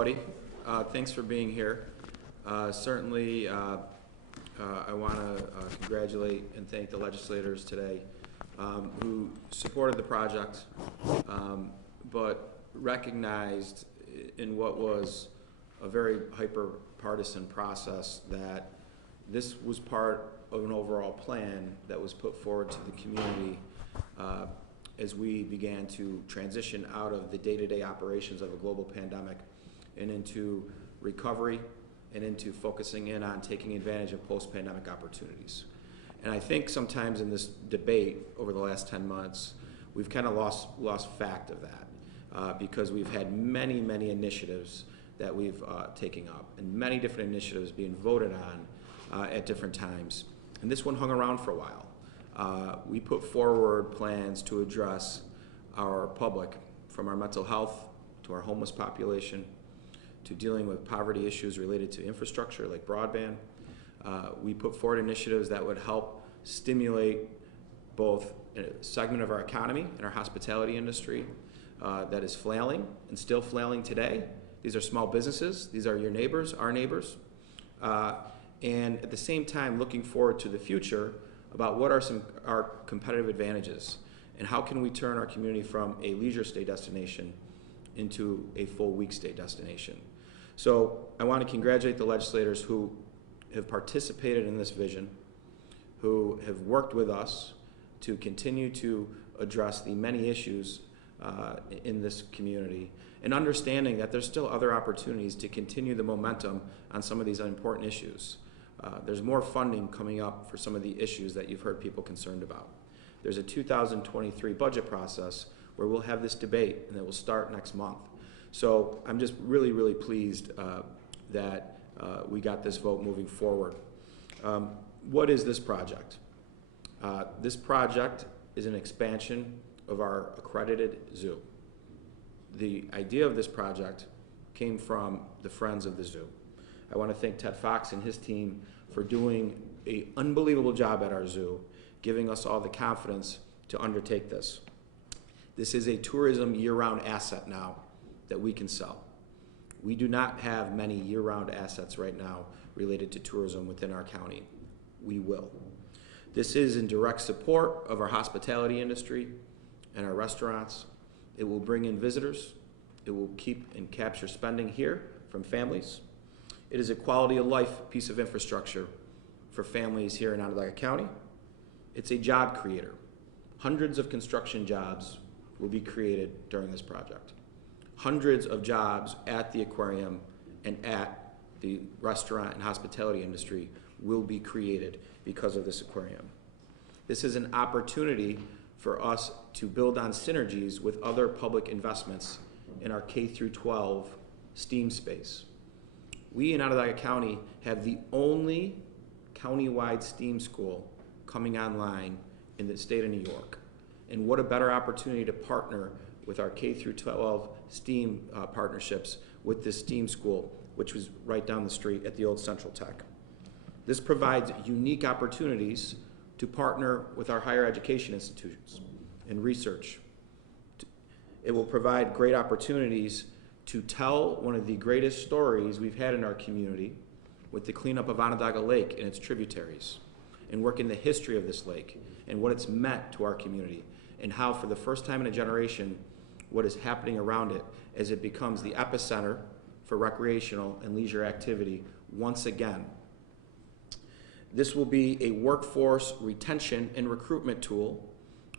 everybody. Thanks for being here. Certainly, I want to congratulate and thank the legislators today who supported the project, but recognized in what was a very hyper-partisan process that this was part of an overall plan that was put forward to the community as we began to transition out of the day-to-day operations of a global pandemic and into recovery and into focusing in on taking advantage of post-pandemic opportunities. And I think sometimes in this debate over the last 10 months, we've kind of lost fact of that because we've had many initiatives that we've taken up and many different initiatives being voted on at different times. And this one hung around for a while. We put forward plans to address our public, from our mental health to our homeless population to dealing with poverty issues related to infrastructure like broadband. We put forward initiatives that would help stimulate both a segment of our economy and our hospitality industry that is flailing and still flailing today. These are small businesses. These are your neighbors, our neighbors. And at the same time, looking forward to the future about what are our competitive advantages and how can we turn our community from a leisure stay destination into a full weekstay destination. So I want to congratulate the legislators who have participated in this vision, who have worked with us to continue to address the many issues in this community, and understanding that there's still other opportunities to continue the momentum on some of these important issues. There's more funding coming up for some of the issues that you've heard people concerned about. There's a 2023 budget process where we'll have this debate, and it will start next month. So I'm just really pleased that we got this vote moving forward. What is this project? This project is an expansion of our accredited zoo. The idea of this project came from the Friends of the Zoo. I want to thank Ted Fox and his team for doing an unbelievable job at our zoo, giving us all the confidence to undertake this. This is a tourism year-round asset now that we can sell. We do not have many year-round assets right now related to tourism within our county. We will. This is in direct support of our hospitality industry and our restaurants. It will bring in visitors. It will keep and capture spending here from families. It is a quality of life piece of infrastructure for families here in Onondaga County. It's a job creator. Hundreds of construction jobs will be created during this project. Hundreds of jobs at the aquarium and at the restaurant and hospitality industry will be created because of this aquarium. This is an opportunity for us to build on synergies with other public investments in our K-12 STEAM space. We in Onondaga County have the only countywide STEAM school coming online in the state of New York. And what a better opportunity to partner with our K-12 STEAM partnerships with this STEAM school, which was right down the street at the old Central Tech. This provides unique opportunities to partner with our higher education institutions and research. It will provide great opportunities to tell one of the greatest stories we've had in our community with the cleanup of Onondaga Lake and its tributaries, and work in the history of this lake and what it's meant to our community, and how for the first time in a generation what is happening around it as it becomes the epicenter for recreational and leisure activity once again. This will be a workforce retention and recruitment tool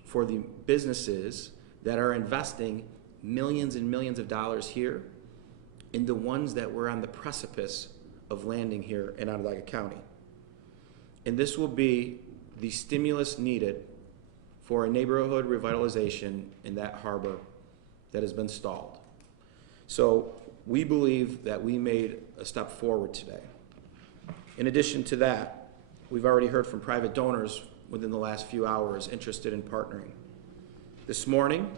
for the businesses that are investing millions and millions of dollars here in the ones that were on the precipice of landing here in Onondaga County. And this will be the stimulus needed for a neighborhood revitalization in that harbor that has been stalled. So we believe that we made a step forward today. In addition to that, we've already heard from private donors within the last few hours interested in partnering. This morning,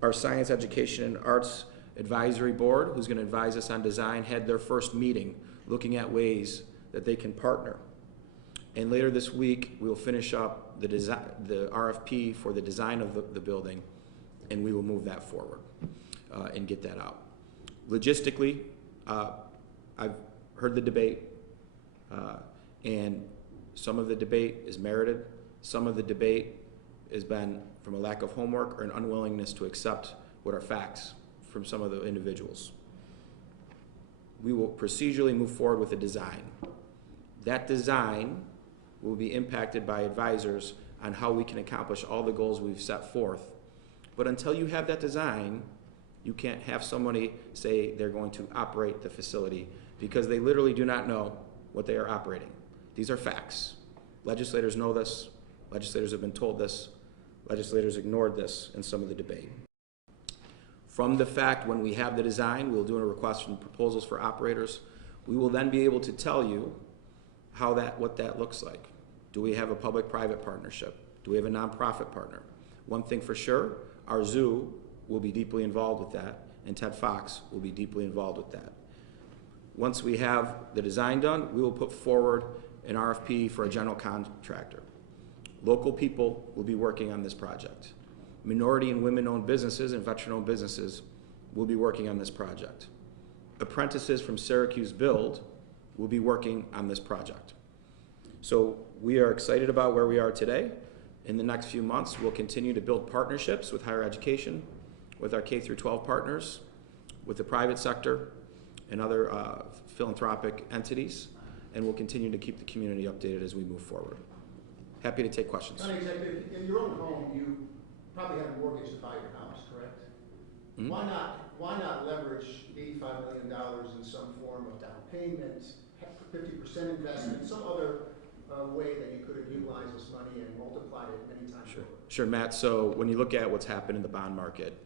our Science, Education, and Arts Advisory Board, who's going to advise us on design, had their first meeting looking at ways that they can partner. And later this week, we will finish up the RFP for the design of the building, and we will move that forward and get that out. Logistically, I've heard the debate, and some of the debate is merited. Some of the debate has been from a lack of homework or an unwillingness to accept what are facts from some of the individuals. We will procedurally move forward with a design. That design will be impacted by advisors on how we can accomplish all the goals we've set forth. But until you have that design, you can't have somebody say they're going to operate the facility because they literally do not know what they are operating. These are facts. Legislators know this. Legislators have been told this. Legislators ignored this in some of the debate. From the fact when we have the design, we'll do a request for proposals for operators. We will then be able to tell you what that looks like. Do we have a public-private partnership? Do we have a nonprofit partner? One thing for sure, our zoo will be deeply involved with that, and Ted Fox will be deeply involved with that. Once we have the design done, we will put forward an RFP for a general contractor. Local people will be working on this project. Minority and women-owned businesses and veteran-owned businesses will be working on this project. Apprentices from Syracuse Build will be working on this project. So we are excited about where we are today. In the next few months, we'll continue to build partnerships with higher education, with our K-12 partners, with the private sector, and other philanthropic entities, and we'll continue to keep the community updated as we move forward. Happy to take questions. County Executive, in your own home, you probably have a mortgage to buy your house, correct? Mm-hmm. Why not leverage $85 million in some form of down payment, 50% investment, some other way that you could have utilized this money and multiplied it many times over? Sure, Matt. So when you look at what's happened in the bond market,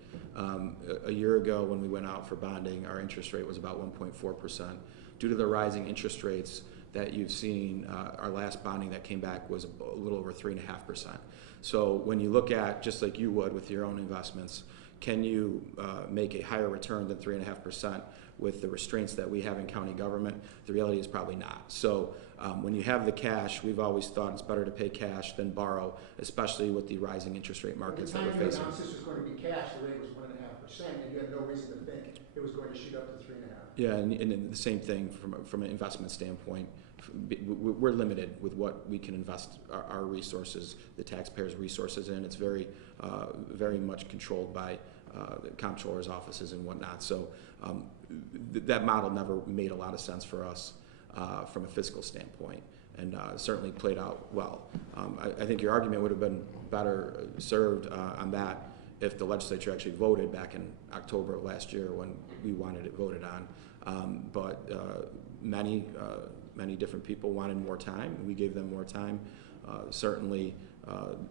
a year ago when we went out for bonding, our interest rate was about 1.4%. Due to the rising interest rates that you've seen, our last bonding that came back was a little over 3.5%. So when you look at, just like you would with your own investments, can you make a higher return than 3.5% with the restraints that we have in county government? The reality is probably not. So when you have the cash, we've always thought it's better to pay cash than borrow, especially with the rising interest rate markets that we're facing. At the time you announced this was going to be cash, the rate was 1.5%, and you had no reason to think it was going to shoot up to 3.5%. Yeah, and the same thing from an investment standpoint. We're limited with what we can invest our resources, the taxpayers' resources in. It's very much controlled by the comptroller's offices and whatnot. So that model never made a lot of sense for us from a fiscal standpoint, and certainly played out well. I think your argument would have been better served on that if the legislature actually voted back in October of last year when we wanted it voted on. But many different people wanted more time. We gave them more time. Certainly,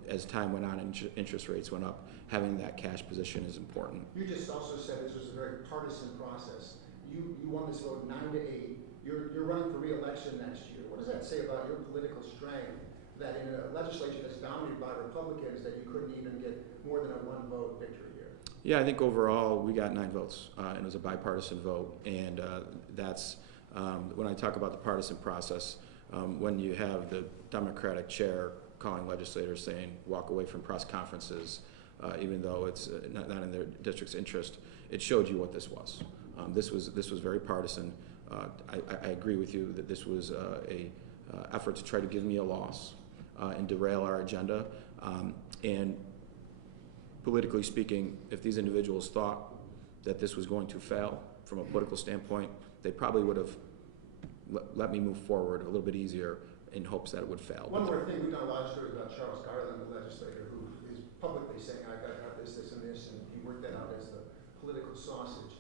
as time went on and interest rates went up, having that cash position is important. You just also said this was a very partisan process. You won this vote 9-8. You're running for re-election next year. What does that say about your political strength, that in a legislature that's dominated by Republicans, that you couldn't even get more than a one-vote victory here? Yeah, I think overall we got 9 votes, and it was a bipartisan vote, and that's when I talk about the partisan process, when you have the Democratic chair calling legislators saying walk away from press conferences, even though it's not in their district's interest, it showed you what this was. This was very partisan. I agree with you that this was a effort to try to give me a loss and derail our agenda. And politically speaking, if these individuals thought that this was going to fail from a political standpoint, they probably would have let me move forward a little bit easier in hopes that it would fail. One more thing, we've done a lot of stories about Charles Garland, the legislator, who is publicly saying, I got this, and this, and he worked that out as the political sausage.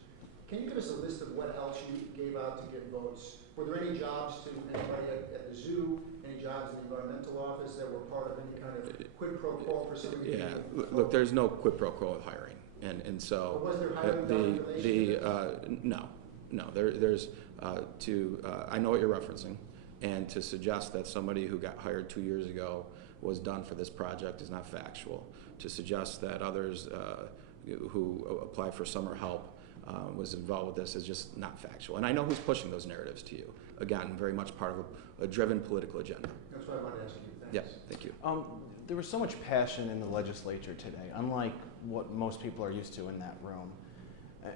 Can you give us a list of what else you gave out to get votes? Were there any jobs to anybody at the zoo, any jobs in the environmental office that were part of any kind of quid pro quo for somebody? Yeah, look, there's no quid pro quo with hiring, and so was there hiring done in relation? No, there's I know what you're referencing, and to suggest that somebody who got hired 2 years ago was done for this project is not factual. To suggest that others who applied for summer help was involved with this is just not factual. And I know who's pushing those narratives to you. Again, very much part of a driven political agenda. That's what I wanted to ask you. Thanks. Yeah, thank you. There was so much passion in the legislature today, unlike what most people are used to in that room.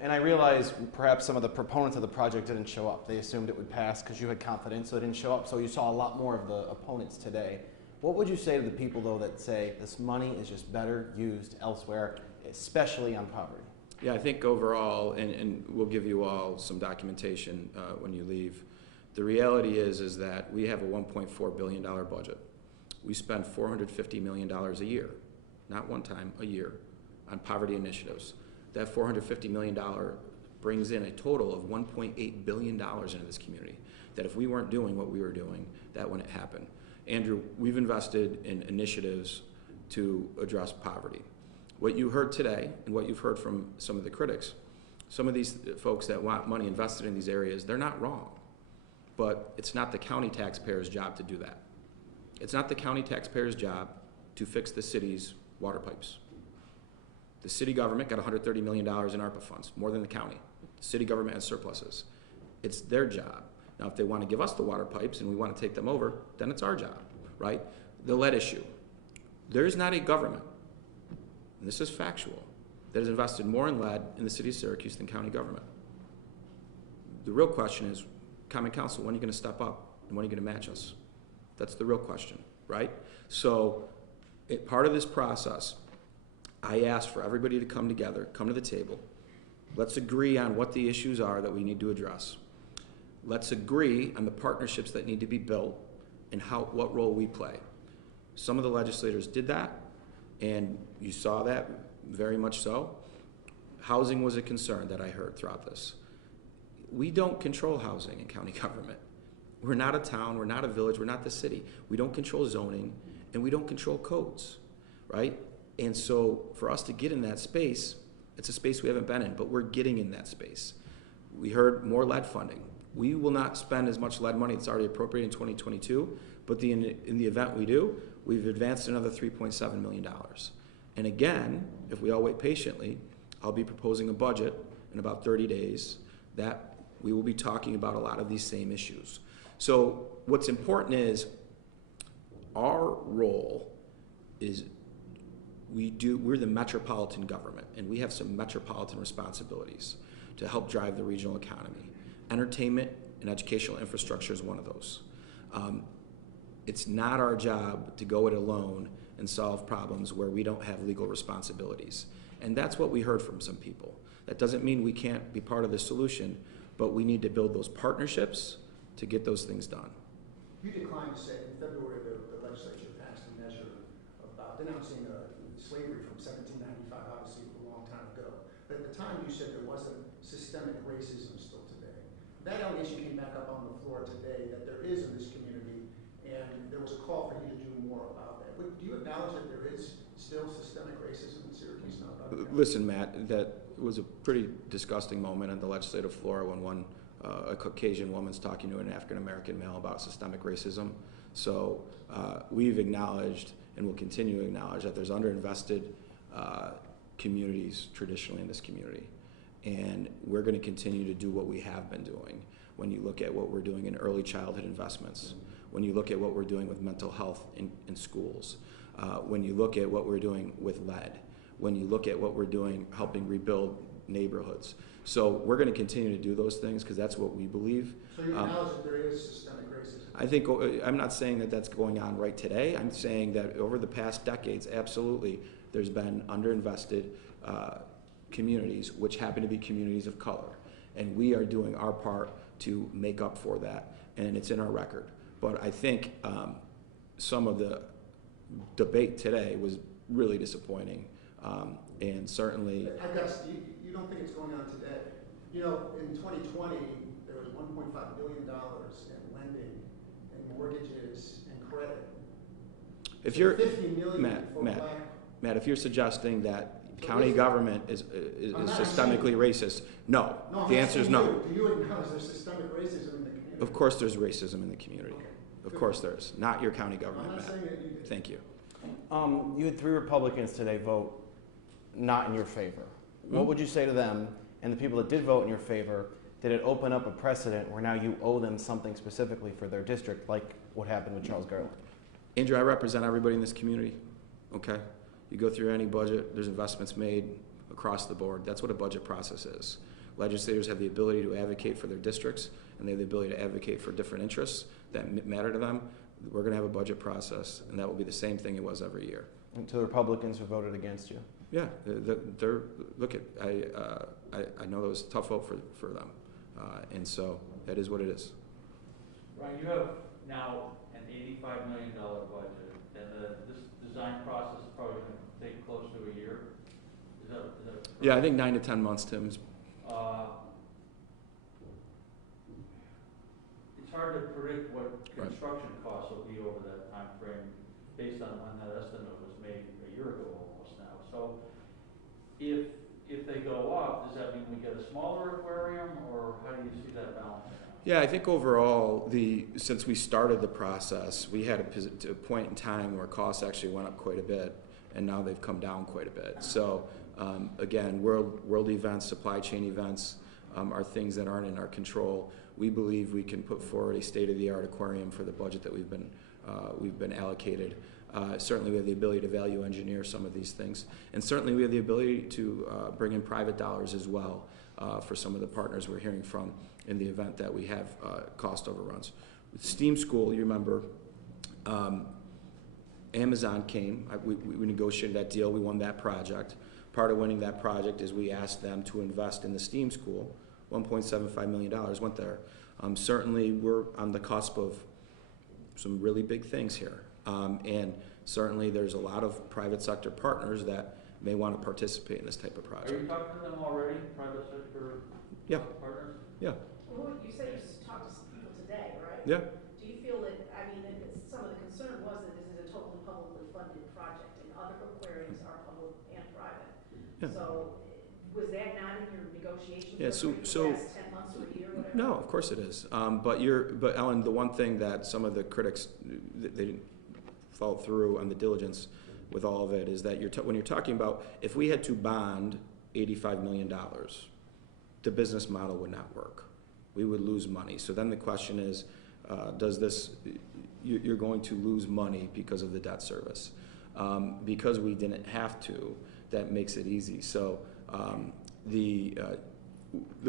And I realize perhaps some of the proponents of the project didn't show up. They assumed it would pass because you had confidence, so it didn't show up. So you saw a lot more of the opponents today. What would you say to the people, though, that say this money is just better used elsewhere, especially on poverty? Yeah, I think overall, and we'll give you all some documentation when you leave, the reality is that we have a $1.4 billion budget. We spend $450 million a year, not one time, a year, on poverty initiatives. That $450 million brings in a total of $1.8 billion into this community, that if we weren't doing what we were doing, that wouldn't happen. Andrew, we've invested in initiatives to address poverty. What you heard today, and what you've heard from some of the critics, some of these folks that want money invested in these areas, they're not wrong. But it's not the county taxpayer's job to do that. It's not the county taxpayer's job to fix the city's water pipes. The city government got $130 million in ARPA funds, more than the county. The city government has surpluses. It's their job. Now, if they want to give us the water pipes and we want to take them over, then it's our job, right? The lead issue. There's not a government, and this is factual, that has invested more in lead in the city of Syracuse than county government. The real question is, Common Council, when are you going to step up and when are you going to match us? That's the real question, right? So, part of this process, I asked for everybody to come together, come to the table. Let's agree on what the issues are that we need to address. Let's agree on the partnerships that need to be built and what role we play. Some of the legislators did that, and you saw that very much so. Housing was a concern that I heard throughout this. We don't control housing in county government. We're not a town, we're not a village, we're not the city. We don't control zoning, and we don't control codes, right? And so for us to get in that space, it's a space we haven't been in, but we're getting in that space. We heard more lead funding. We will not spend as much lead money that's already appropriated in 2022, but in the event we do, we've advanced another $3.7 million. And again, if we all wait patiently, I'll be proposing a budget in about 30 days that we will be talking about a lot of these same issues. So what's important is our role is we're the metropolitan government, and we have some metropolitan responsibilities to help drive the regional economy. Entertainment and educational infrastructure is one of those. It's not our job to go it alone and solve problems where we don't have legal responsibilities. And that's what we heard from some people. That doesn't mean we can't be part of the solution, but we need to build those partnerships to get those things done. You declined to say in February the legislature passed a measure about denouncing slavery from 1795, obviously a long time ago. But at the time you said there wasn't systemic racism still today. That allegation came back up on the floor today that there is in this community, and there was a call for you to do more about that. Do you acknowledge that there is still systemic racism in Syracuse? Listen, Matt, that was a pretty disgusting moment on the legislative floor when a Caucasian woman's talking to an African-American male about systemic racism. So we've acknowledged and will continue to acknowledge that there's underinvested communities traditionally in this community. And we're going to continue to do what we have been doing. When you look at what we're doing in early childhood investments, when you look at what we're doing with mental health in schools, when you look at what we're doing with lead, when you look at what we're doing helping rebuild neighborhoods. So we're going to continue to do those things because that's what we believe. So you acknowledge that there is systemic racism? I think, I'm not saying that that's going on right today. I'm saying that over the past decades, absolutely, there's been underinvested communities, which happen to be communities of color. And we are doing our part to make up for that, and it's in our record. But I think some of the debate today was really disappointing, and certainly... I guess you don't think it's going on today. You know, in 2020, there was $1.5 billion in lending and mortgages and credit. If so you're, $50 million Matt, if you're suggesting that county government is systemically racist, no. The answer is no. Do you acknowledge there's systemic racism in the community? Of course there's racism in the community. Okay. Of course there is. Not your county government, I'm not Matt. saying that you did. Thank you. You had 3 Republicans today vote not in your favor. What would you say to them and the people that did vote in your favor? Did it open up a precedent where now you owe them something specifically for their district, like what happened with Charles Garland? Andrew, I represent everybody in this community, okay? You go through any budget, there's investments made across the board. That's what a budget process is. Legislators have the ability to advocate for their districts, and they have the ability to advocate for different interests that matter to them. We're going to have a budget process, and that will be the same thing it was every year. And to the Republicans who voted against you. Yeah, they're look at I know that was a tough vote for them, and so that is what it is. Ryan, you have now an $85 million budget, and this design process is probably going to take close to a year. Is that correct? Yeah, I think 9 to 10 months, Tim. It's hard to predict what construction costs will be over that time frame based on that estimate was made a year ago almost now. So if they go up, does that mean we get a smaller aquarium, or how do you see that balancing out? Yeah, I think overall, since we started the process, we had a point in time where costs actually went up quite a bit, and now they've come down quite a bit. So again, world events, supply chain events are things that aren't in our control. We believe we can put forward a state-of-the-art aquarium for the budget that we've been allocated. Certainly we have the ability to value engineer some of these things, and certainly we have the ability to bring in private dollars as well for some of the partners we're hearing from in the event that we have cost overruns. With STEAM School, you remember, Amazon came, we negotiated that deal, we won that project. Part of winning that project is we asked them to invest in the STEAM School. $1.75 million went there. Certainly we're on the cusp of some really big things here. And certainly there's a lot of private sector partners that may want to participate in this type of project. Are you talking to them already, private sector partners? Yeah. Well, you said you talked to some people today, right? Yeah. Do you feel that, I mean, some of the concern was that this is a totally publicly funded project, and other aquariums are public and private. Yeah. So was that not in your negotiations? Yeah, for the last 10 months or a year, whatever? No, of course it is. But Ellen, the one thing that some of the critics, they didn't follow through on the diligence with all of it is that when you're talking about, if we had to bond $85 million, the business model would not work. We would lose money. So then the question is, you're going to lose money because of the debt service. Because we didn't have to, that makes it easy. So the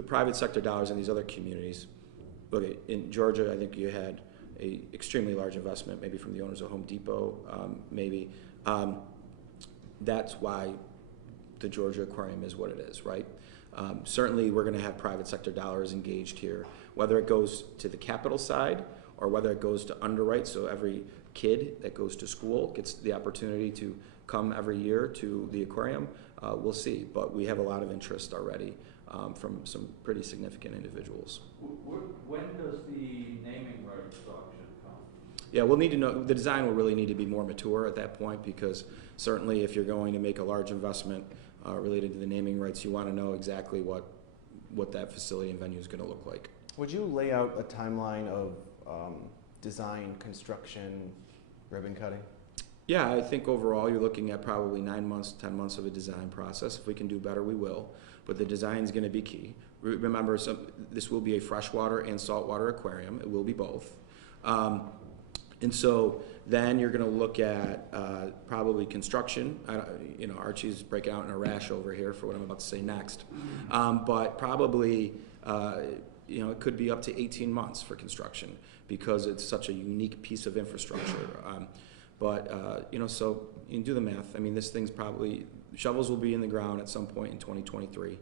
private sector dollars in these other communities, look, in Georgia, I think you had a extremely large investment, maybe from the owners of Home Depot, maybe. That's why the Georgia Aquarium is what it is, right? Certainly we're gonna have private sector dollars engaged here, whether it goes to the capital side or whether it goes to underwrite, so every kid that goes to school gets the opportunity to come every year to the aquarium. We'll see, but we have a lot of interest already from some pretty significant individuals. When does the naming rights auction come? Yeah, we'll need to know, the design will really need to be more mature at that point, because certainly if you're going to make a large investment related to the naming rights, you want to know exactly what that facility and venue is going to look like. Would you lay out a timeline of design, construction, ribbon cutting? Yeah, I think overall you're looking at probably 9 months, 10 months of a design process. If we can do better, we will. But the design is going to be key. Remember, this will be a freshwater and saltwater aquarium. It will be both. And so then you're going to look at probably construction. Archie's breaking out in a rash over here for what I'm about to say next. But probably, it could be up to 18 months for construction because it's such a unique piece of infrastructure. So you can do the math. I mean, this thing's probably, shovels will be in the ground at some point in 2023.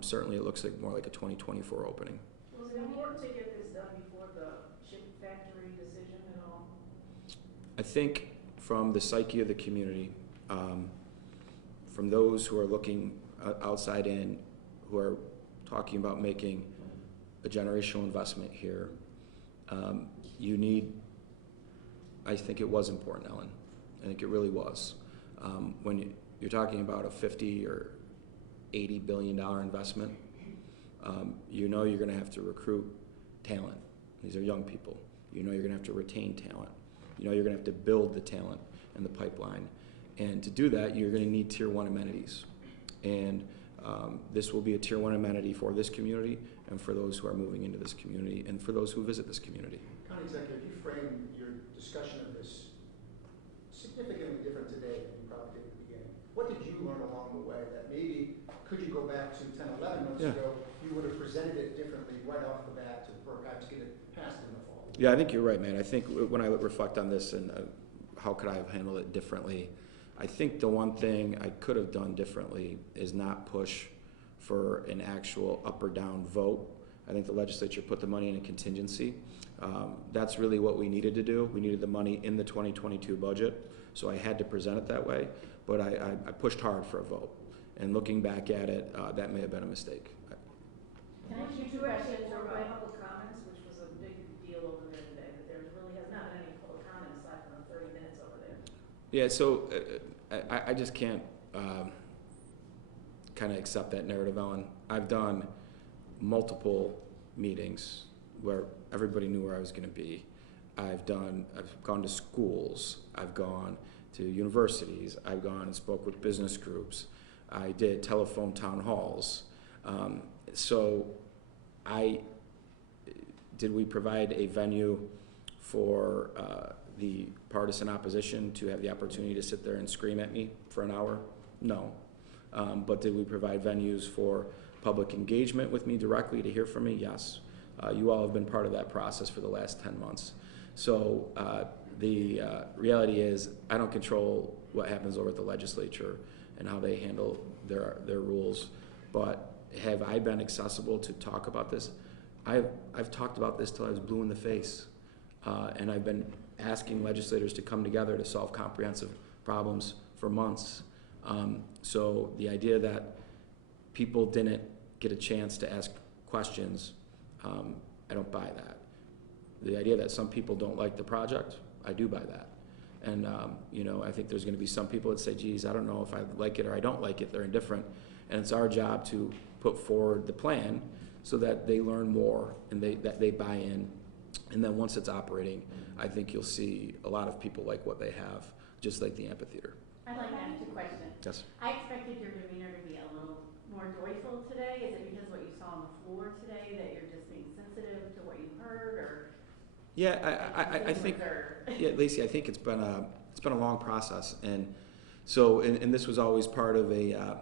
Certainly it looks like more like a 2024 opening. Was it important to get this done before the chip factory decision at all? I think from the psyche of the community, from those who are looking outside in, who are talking about making a generational investment here, I think it was important, Ellen. I think it really was. When you're talking about a $50 or $80 billion investment, you're going to have to recruit talent. These are young people. You're going to have to retain talent. You're going to have to build the talent in the pipeline. And to do that, you're going to need Tier 1 amenities. And this will be a Tier 1 amenity for this community and for those who are moving into this community and for those who visit this community. County Executive, you framed your discussion of this significantly different today than you probably did at the beginning. What did you learn along the way that maybe could you go back to 10, 11 months Yeah. ago, you would have presented it differently right off the bat to perhaps get it passed in the fall. Yeah, I think you're right, man. I think when I reflect on this and how could I have handled it differently, I think the one thing I could have done differently is not push for an actual up or down vote. I think the legislature put the money in a contingency. That's really what we needed to do. We needed the money in the 2022 budget, so I had to present it that way, but I pushed hard for a vote. And looking back at it, that may have been a mistake. Can I ask you two questions or public comments, which was a big deal over there today, but there really has not been any public comment aside from the 30 minutes over there. Yeah, so I just can't kind of accept that narrative, Ellen. I've done multiple meetings where everybody knew where I was going to be. I've gone to schools, I've gone to universities, I've gone and spoke with business groups, I did telephone town halls. So did we provide a venue for the partisan opposition to have the opportunity to sit there and scream at me for an hour? No. But did we provide venues for public engagement with me directly to hear from me? Yes. You all have been part of that process for the last 10 months. So the reality is I don't control what happens over at the legislature and how they handle their rules. But have I been accessible to talk about this? I've talked about this till I was blue in the face. And I've been asking legislators to come together to solve comprehensive problems for months. So the idea that people didn't get a chance to ask questions, I don't buy that. The idea that some people don't like the project, I do buy that. And you know, I think there's going to be some people that say, geez, I don't know if I like it or I don't like it, they're indifferent. And it's our job to put forward the plan so that they learn more and that they buy in. And then once it's operating, I think you'll see a lot of people like what they have, just like the amphitheater. I'd like to ask a question. Yes. I expected your demeanor to be a little more joyful today. Is it because what you saw on the floor today that you're just being sensitive to what you heard, or? Yeah, I think. Reserved? Yeah, Lacey, I think it's been a long process, and so and this was always part of a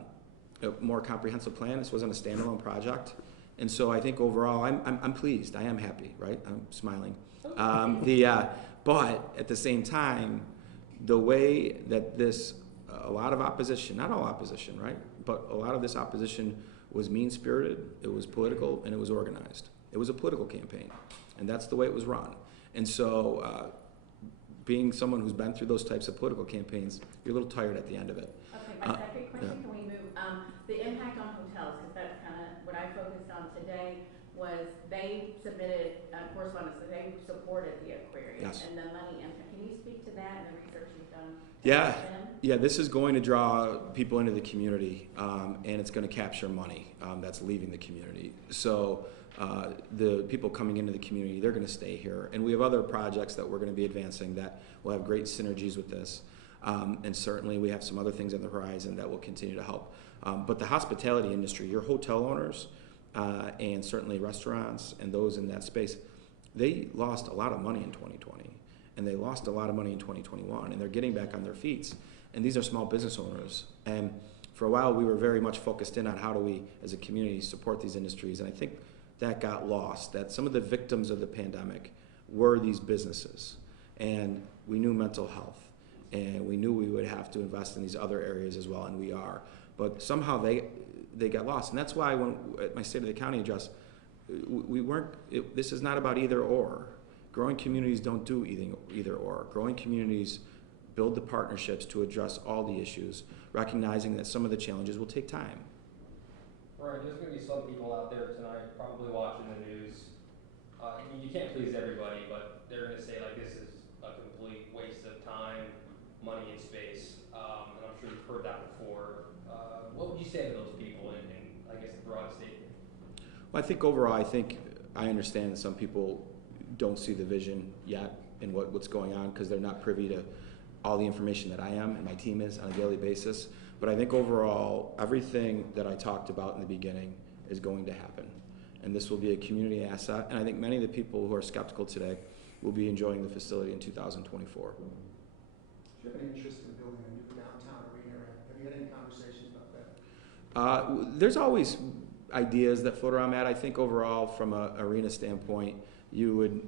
more comprehensive plan. This wasn't a standalone project, and so I think overall I'm pleased. I am happy, right? I'm smiling. But at the same time, the way that a lot of opposition, not all opposition, right? But a lot of this opposition was mean-spirited, it was political, and it was organized. It was a political campaign, and that's the way it was run. And so being someone who's been through those types of political campaigns, you're a little tired at the end of it. Okay, my second question, can we move, the impact on hotels, because that's kind of what I focused on today, was they submitted correspondence that they supported the aquarium. Yes. And the money impact. Can you speak to that and the research you've done? Yeah, this is going to draw people into the community, and it's going to capture money that's leaving the community. So the people coming into the community, they're going to stay here. And we have other projects that we're going to be advancing that will have great synergies with this. And certainly we have some other things on the horizon that will continue to help. But the hospitality industry, your hotel owners, and certainly restaurants and those in that space, they lost a lot of money in 2020. And they lost a lot of money in 2021, and they're getting back on their feet. And these are small business owners. And for a while, we were very much focused in on how do we, as a community, support these industries. And I think that got lost, that some of the victims of the pandemic were these businesses. And we knew mental health, and we knew we would have to invest in these other areas as well, and we are. But somehow they got lost. And that's why when at my State of the County address, this is not about either or. Growing communities don't do either or. Growing communities build the partnerships to address all the issues, recognizing that some of the challenges will take time. Right, there's going to be some people out there tonight probably watching the news. I mean, you can't please everybody, but they're going to say like this is a complete waste of time, money, and space. And I'm sure you've heard that before. What would you say to those people in I guess, a broad statement? Well, I think overall, I understand that some people don't see the vision yet in what's going on because they're not privy to all the information that I am and my team is on a daily basis. But I think overall, everything that I talked about in the beginning is going to happen. And this will be a community asset. And I think many of the people who are skeptical today will be enjoying the facility in 2024. Do you have any interest in building a new downtown arena? Have you had any conversations about that? There's always ideas that float around, Matt. I think overall, from an arena standpoint, you would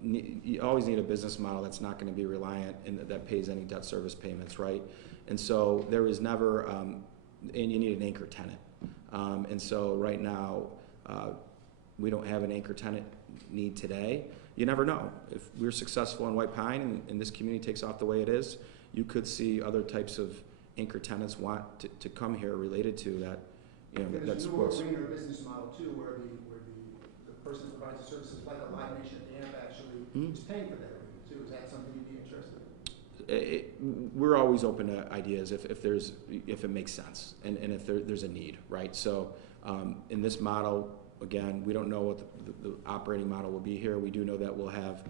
you always need a business model that's not going to be reliant and that pays any debt service payments, right? And so there was never, and you need an anchor tenant. And so right now, we don't have an anchor tenant need today. You never know. If we're successful in White Pine and this community takes off the way it is, you could see other types of anchor tenants want to come here related to that, you know, There's that a supports. new arena business model too, where the person who provides the services, like a Live Nation at the AMP actually is paying for that arena too. Is that something you'd be interested in? We're always open to ideas if it makes sense and if there's a need, right? So in this model, again, we don't know what the operating model will be here. We do know that we'll have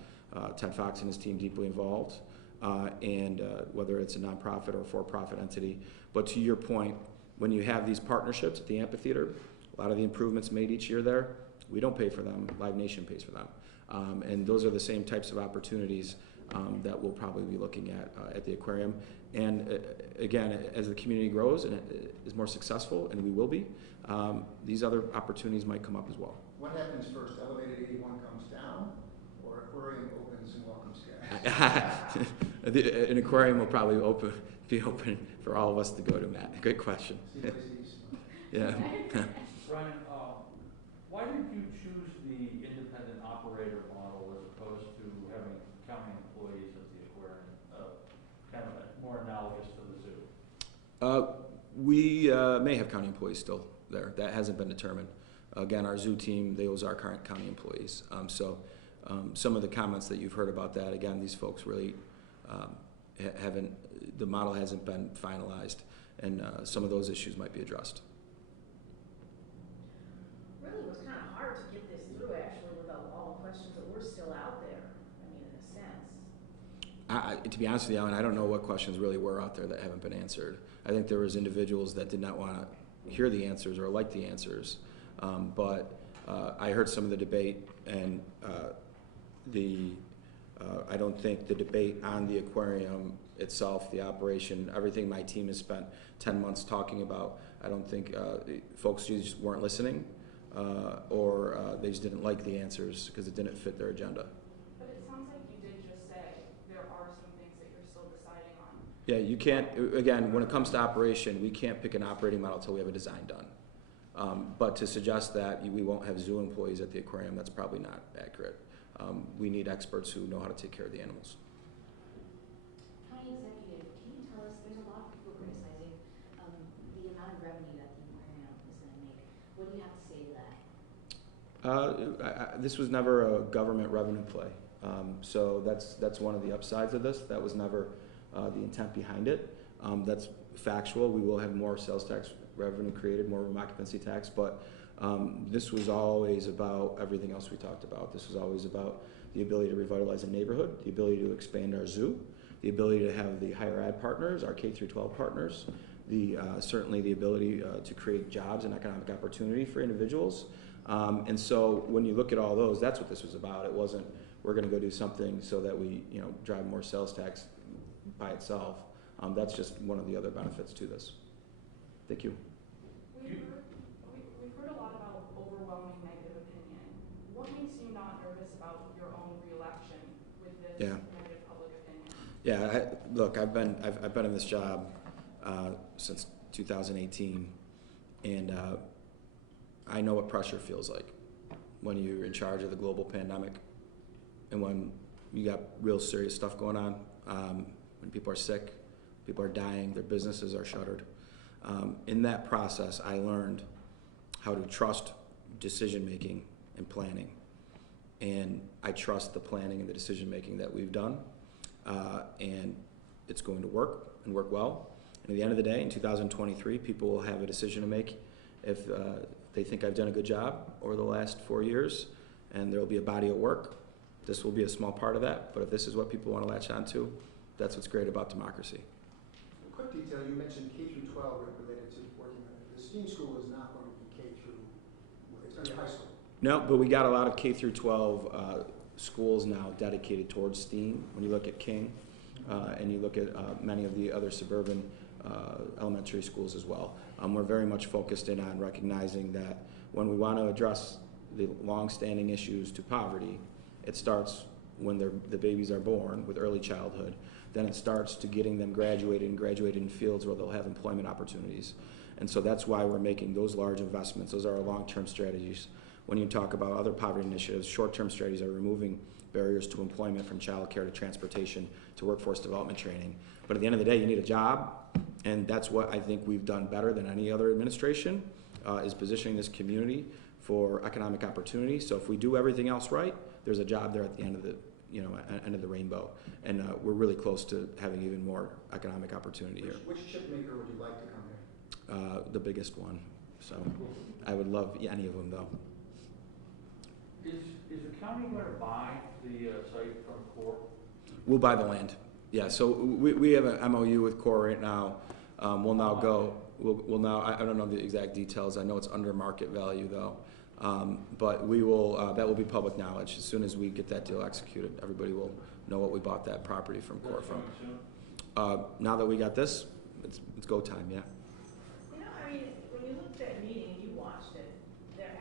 Ted Fox and his team deeply involved, and whether it's a nonprofit or a for-profit entity. But to your point, when you have these partnerships at the amphitheater, a lot of the improvements made each year there, we don't pay for them. Live Nation pays for them. And those are the same types of opportunities that we'll probably be looking at the aquarium. And again, as the community grows and it is more successful, and we will be, these other opportunities might come up as well. What happens first? Elevated 81 comes down, or aquarium opens and welcomes guests? An aquarium will probably be open for all of us to go to, Matt. Good question. Yeah. Brian, why did you choose the independent operator model as opposed to having county employees at the aquarium, kind of more analogous to the zoo? We may have county employees still there. That hasn't been determined. Again, our zoo team, those are current county employees. Some of the comments that you've heard about that, again, these folks really haven't, the model hasn't been finalized, and some of those issues might be addressed. Really was kind of hard to get this through actually with all the questions that were still out there, I mean, in a sense. To be honest with you, Alan, I don't know what questions really were out there that haven't been answered. I think there was individuals that did not want to hear the answers or like the answers, but I heard some of the debate, and I don't think the debate on the aquarium itself, the operation, everything my team has spent 10 months talking about, I don't think folks just weren't listening, or they just didn't like the answers because it didn't fit their agenda. But it sounds like you did just say there are some things that you're still deciding on. Yeah, you can't, again, when it comes to operation, we can't pick an operating model until we have a design done. But to suggest that we won't have zoo employees at the aquarium, that's probably not accurate. We need experts who know how to take care of the animals. County Executive, can you tell us, there's a lot of people criticizing the amount of revenue that the aquarium is going to make. What do you have to say to that? This was never a government revenue play. So that's one of the upsides of this. That was never the intent behind it. That's factual. We will have more sales tax revenue created, more room occupancy tax, but this was always about everything else we talked about. This was always about the ability to revitalize a neighborhood, the ability to expand our zoo, the ability to have the higher ed partners, our K through 12 partners, certainly the ability to create jobs and economic opportunity for individuals. And so when you look at all those, that's what this was about. It wasn't we're going to go do something so that we drive more sales tax by itself. That's just one of the other benefits to this. Thank you. We've heard a lot about overwhelming negative opinion. What makes you not nervous about your own reelection with this negative public opinion? Yeah, look, I've been in this job since 2018, and I know what pressure feels like when you're in charge of the global pandemic, and when you got real serious stuff going on. When people are sick, people are dying, their businesses are shuttered. In that process, I learned how to trust decision-making and planning. And I trust the planning and the decision-making that we've done. And it's going to work and work well. And at the end of the day, in 2023, people will have a decision to make if they think I've done a good job over the last 4 years, and there will be a body of work. This will be a small part of that, but if this is what people want to latch on to, that's what's great about democracy. A quick detail, you mentioned K through 12 related to working on it. The STEAM school is not going to be K through, it's going to be high school. No, but we got a lot of K through 12 schools now dedicated towards STEAM. When you look at King and you look at many of the other suburban elementary schools as well. We're very much focused in on recognizing that when we want to address the long-standing issues to poverty, it starts when the babies are born with early childhood. Then it starts to getting them graduated in fields where they'll have employment opportunities. And so that's why we're making those large investments. Those are our long-term strategies. When you talk about other poverty initiatives, short-term strategies are removing barriers to employment from child care to transportation to workforce development training. But at the end of the day, you need a job, and that's what I think we've done better than any other administration, is positioning this community for economic opportunity. So if we do everything else right, there's a job there at the end of the end of the rainbow. And we're really close to having even more economic opportunity here. Which chip maker would you like to come here? The biggest one. So I would love any of them, though. Is the county going to buy the site from Corps? We'll buy the land. Yeah, so we have an MOU with Corps right now. We'll now go, we'll now, I don't know the exact details. I know it's under market value though. But we will, that will be public knowledge. As soon as we get that deal executed, everybody will know what we bought that property from Corps from. Now that we got this, it's go time, yeah. You know, I mean, when you looked at that meeting, you watched it,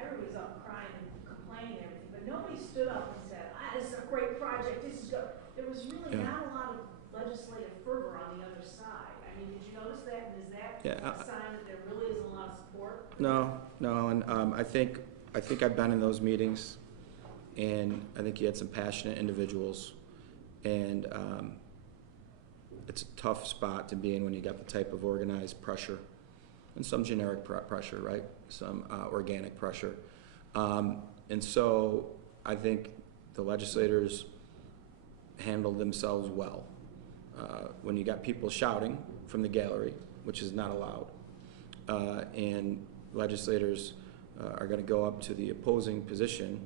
everybody's up crying and complaining and everything, but nobody stood up and said, this is a great project, this is good. There was really not a lot of legislative fervor on the other side. I mean, did you notice that? And is that a sign that there really isn't a lot of support? No, and I think I've been in those meetings, and I think you had some passionate individuals, and it's a tough spot to be in when you got the type of organized pressure and some generic pressure, right? Some organic pressure. And so I think the legislators handled themselves well. When you got people shouting from the gallery, which is not allowed, and legislators are going to go up to the opposing position,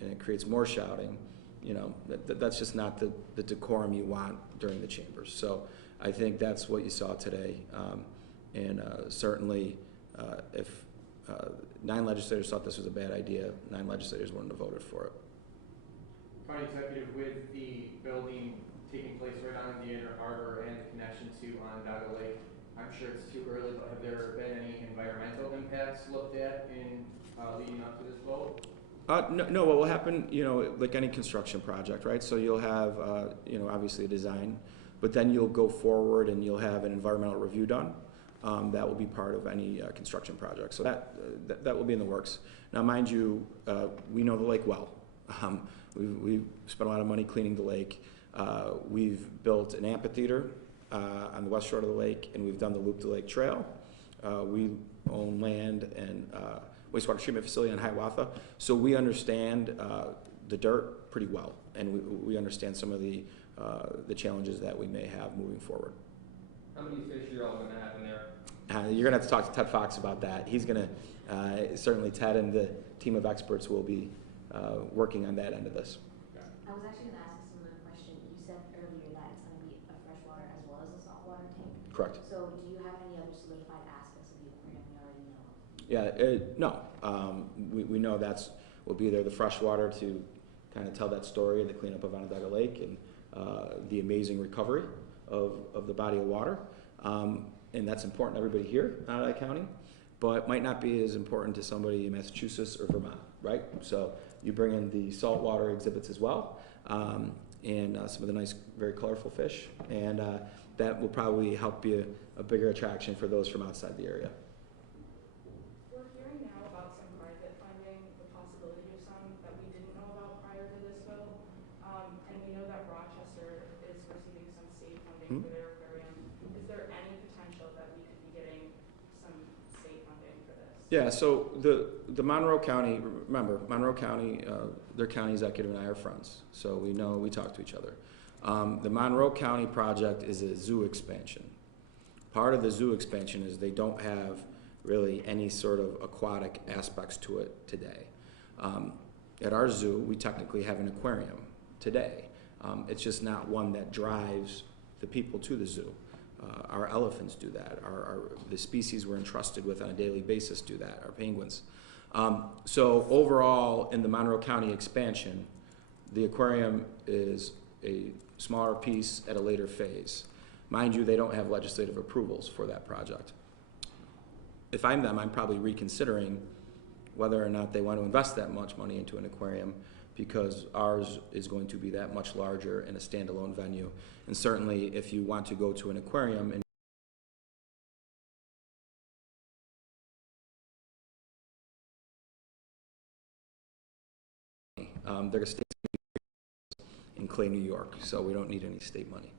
and it creates more shouting, you know, that's just not the decorum you want during the chambers. So I think that's what you saw today. And certainly if 9 legislators thought this was a bad idea, 9 legislators wouldn't have voted for it. County Executive, with the building taking place right on the inner harbor and the connection to Onondaga Lake, I'm sure it's too early, but have there been any environmental impacts looked at in leading up to this vote? No, what will happen, you know, like any construction project, right? So you'll have, you know, obviously a design, but then you'll go forward and you'll have an environmental review done. That will be part of any construction project. So that will be in the works. Now, mind you, we know the lake well. We've spent a lot of money cleaning the lake. We've built an amphitheater on the west shore of the lake, and we've done the Loop the Lake Trail. We own land and wastewater treatment facility on Hiawatha. So we understand the dirt pretty well, and we understand some of the challenges that we may have moving forward. How many fish are you all going to have in there? You're going to have to talk to Ted Fox about that. He's going to, certainly Ted and the team of experts will be working on that end of this. I was actually going to ask a similar question. You said earlier that it's going to be a freshwater as well as a saltwater tank. Correct. So do you have any other solidified aspects of the aquarium we already know of? Yeah, no. We know that's will be there, the freshwater to kind of tell that story of the cleanup of Onondaga Lake and the amazing recovery of the body of water. And that's important to everybody here in Onondaga County, but might not be as important to somebody in Massachusetts or Vermont, right? So you bring in the saltwater exhibits as well, and some of the nice, very colorful fish, and that will probably help be a bigger attraction for those from outside the area. We're hearing now about some private funding, the possibility of some that we didn't know about prior to this bill, and we know that Rochester is receiving some state funding for their aquarium. Is there any potential that we could be getting some state funding for this? Yeah, so the Monroe County, remember, Monroe County, their county executive and I are friends, so we know, we talk to each other. The Monroe County project is a zoo expansion. Part of the zoo expansion is they don't have really any sort of aquatic aspects to it today. At our zoo, we technically have an aquarium today. It's just not one that drives the people to the zoo. Our elephants do that. The species we're entrusted with on a daily basis do that, our penguins. So overall, in the Monroe County expansion, the aquarium is a smaller piece at a later phase. Mind you, they don't have legislative approvals for that project. If I'm them, I'm probably reconsidering whether or not they want to invest that much money into an aquarium, because ours is going to be that much larger in a standalone venue. And certainly, if you want to go to an aquarium and they're going to stay in Clay, New York, so we don't need any state money.